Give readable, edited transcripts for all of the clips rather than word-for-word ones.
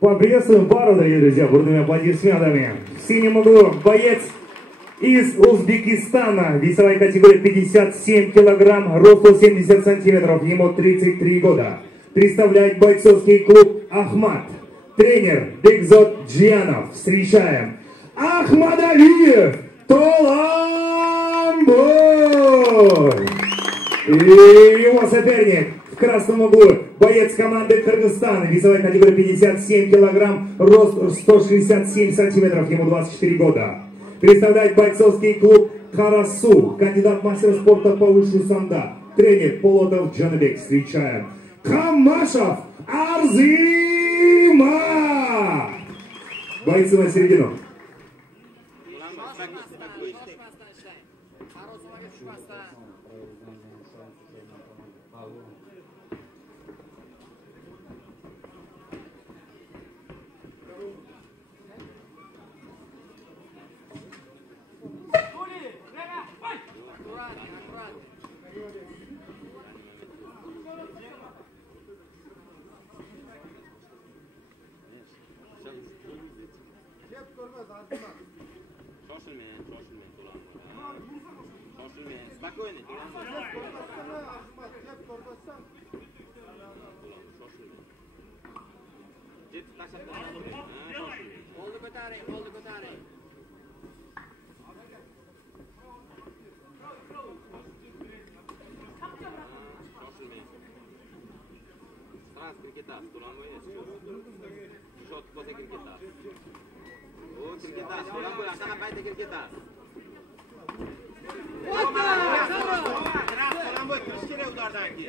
Поприветствуем пару, дорогие друзья, бурными аплодисментами. В синем углу боец из Узбекистана, весовая категория 57 килограмм, рост 170 сантиметров, ему 33 года. Представляет бойцовский клуб «Ахмад». Тренер Бекзот Джиянов. Встречаем Ахмадалиевым Толанбаем. И его соперник в красном углу боец команды Кыргызстана, весовая категория 57 килограмм, рост 167 сантиметров, ему 24 года. Представляет бойцовский клуб «Карасу», кандидат мастера спорта по высшему санда, тренер Полотов Джанабек. Встречаем Камашов Арзымат. Бойцы на середину. Спокойно.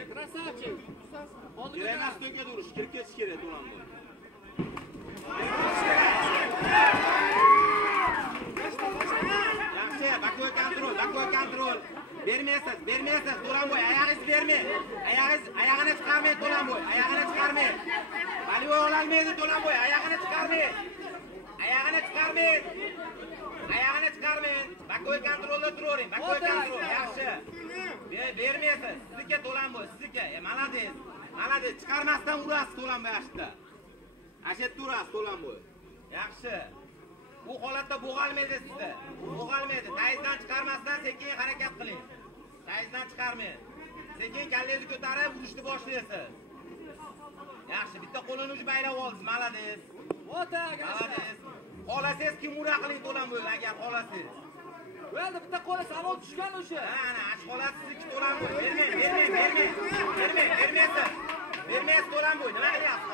Красавчик! Dirayman stolga turish, kirib ketish kerak To'lanboy. Yaxshi, bakoy kontrol. Bermaysiz To'lanboy, oyog'ingizni bermang. Oyog'ini chiqarmang To'lanboy, oyog'ini chiqarmang. Balvo ololmaydi To'lanboy, oyog'ini chiqarmang. Bakoy kontrolda turavering, bakoy kontrol. Yaxshi. Bermaysiz. Sizga To'lanboy, sizga. Malades. Chiqarmasdan urasiz To'lanboy ashta. Ashta urasiz To'lanboy. Yaxshi. Bu holatda bo'g'almaydi sizda. Bo'g'almaydi. Tayizdan chiqarmasdan sekin harakat qiling. Tayizdan chiqarmang. Sekin kallangizni ko'tarib urishni boshlaysiz. Yaxshi, bitta qo'lini uch baylab olsiz. Malades. Malades. Xolasangiz kim ura qiling To'lanboy agar xolasangiz. Bo'ldi, bitta qo'li savol tushgan o'sha. Ana, ashqolasiz ikki To'lanboy. Bermaysiz To'lanboy. Nima qilyapsiz?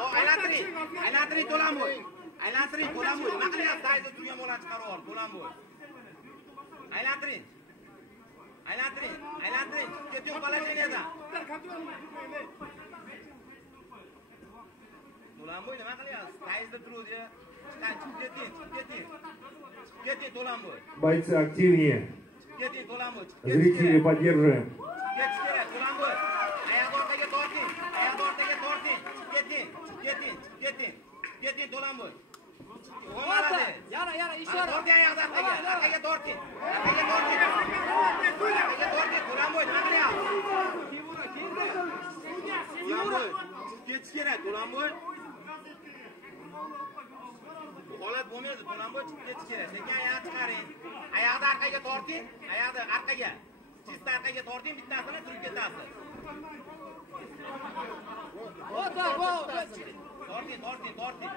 Aylantiring To'lanboy. Nima qilyapsiz? Tayizda turgan bolani chiqarib ol To'lanboy. Aylantiring. Keting poложениyadan. To'lanboy nima qilyapsiz? Tayizda turuvdi. Keting To'lanboy. Бойцы активнее. Keting To'lanboy. Зрители поддерживаем. Ketish kerak To'lanboy. Oyoqni orqaga torting. Keting To'lanboy. Yana ishora. Orqaga torting. To'lanboy nima qilyapsiz? To'lanboy. Ketish kerak To'lanboy. Holat bo'lmaydi To'lanboy, chiqib ketish kerak. Sekin oyoqni chiqaring. Oyoqni orqaga torting. Oyoqni orqaga. Chista orqaga torting, bittasini turib ketasiz. Torting.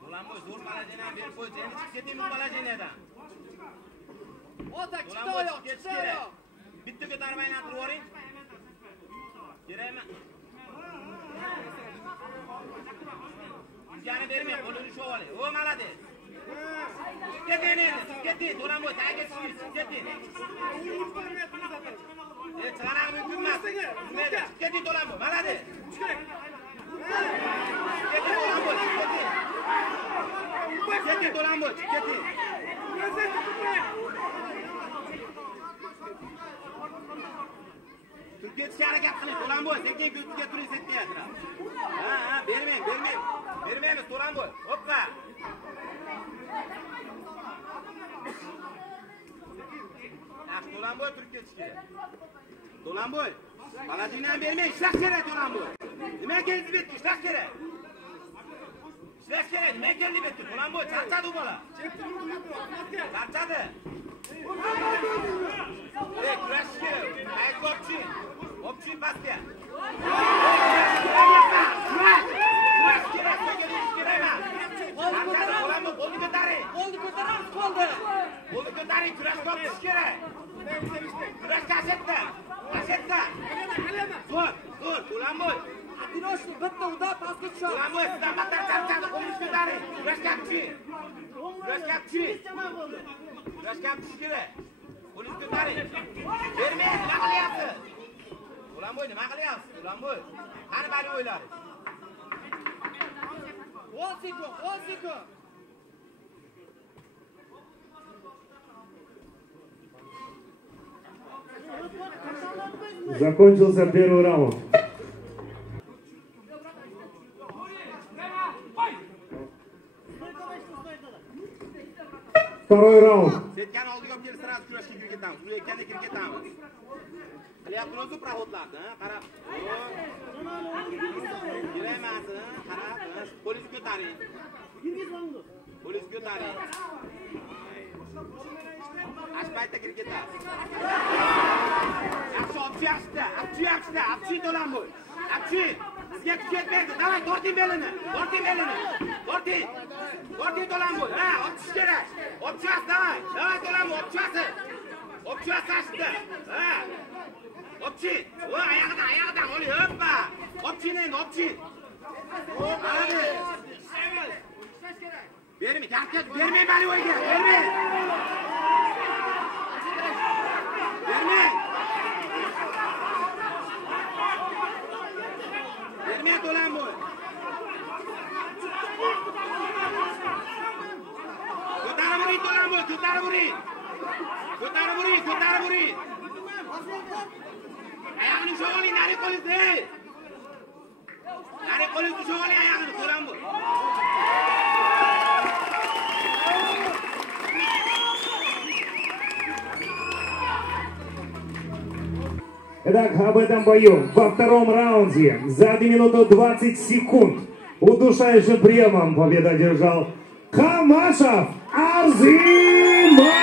To'lanboy zo'r poложениyadan berib qo'ydi. Endi chiqib keting bu poложениyadan. Chiqdi oyoq, ketish kerak. Bitta ko'tarib aylantirib yuboring. Dirayman. Jani bermang, qo'lini ushlab oling. O, malades. Keting, To'lanboy, tagiga tushing, keting. Chiqaraq mumkin emas. Keting To'lanboy, malades. Keting To'lanboy, keting. Ketishga harakat qiling To'lanboy, sekin ko'zga turing, setyapti. Bermaymiz To'lanboy. Hoppa. Yaxshi To'lanboy turib ketish kerak. Толанбай. Paladindan bermay, ishlash kerak To'lanboy. Nima keldi betdi, ishlash kerak. Ishlash kerak, nima keldi betdi To'lanboy, charchadi u bola. Charchadi. Kurash kerak. Ayt Opchin. Opchin pastga. Kurash kerak, kurash kerak. Charchadi To'lanboy, qo'lni ko'taring. Qo'lni ko'taramiz, qo'lni. Qo'lni ko'taring, kurash topish kerak. Kurash kashetda. Kashetda. Zo'r, zo'r, To'lanboy. Atiroshni bitta uda pastga tushadi. To'lanboy, sizdan battar charchadi, qo'lingizni ko'taring. Kurash kapchi. Kurash kapchi. Kurash kapchi kerak. Qo'lingizni ko'taring. Bermaysiz, nima qilyapsiz? To'lanboy, nima qilyapsiz? To'lanboy. Qani bari o'ylari. O'ziko. Закончился первый раунд. Второй раунд. Setgan oldiga olib kelib sirasi kurashga kirib ketamiz. Urayotganda kirib ketamiz. Qilyapmiz o'zi provodlarni, qarab. Kerakmas, qarab. Qo'lingizni ko'taring. Qo'lingizni ko'taring. Ash paytda kirib ketadi. Yaxshi To'lanboy. Yaxshi. Sizga kuch yetmaydi. Davay, torting belini. Torting To'lanboy. Ha, otish kerak. Otishasiz, davay. Davay To'lanboy, otishasiz. Otishasiz ashda. Ha. Otish. Voy, oyog'idan oli, hoppa. Otish endi, otish. Hadi. Bermay, gapga bermay bari o'yga. Bermay. Bermay To'lanboy. Ko'tarib uring To'lanboy, ko'tarib uring. Oyog'ini sho'g'ling, nari qo'lingizni. Nari qo'lingizni sho'g'ling oyog'ini To'lanboy. Итак, об этом бою во втором раунде за 1 минуту 20 секунд удушающим приемом победу одержал Камашов Арзымат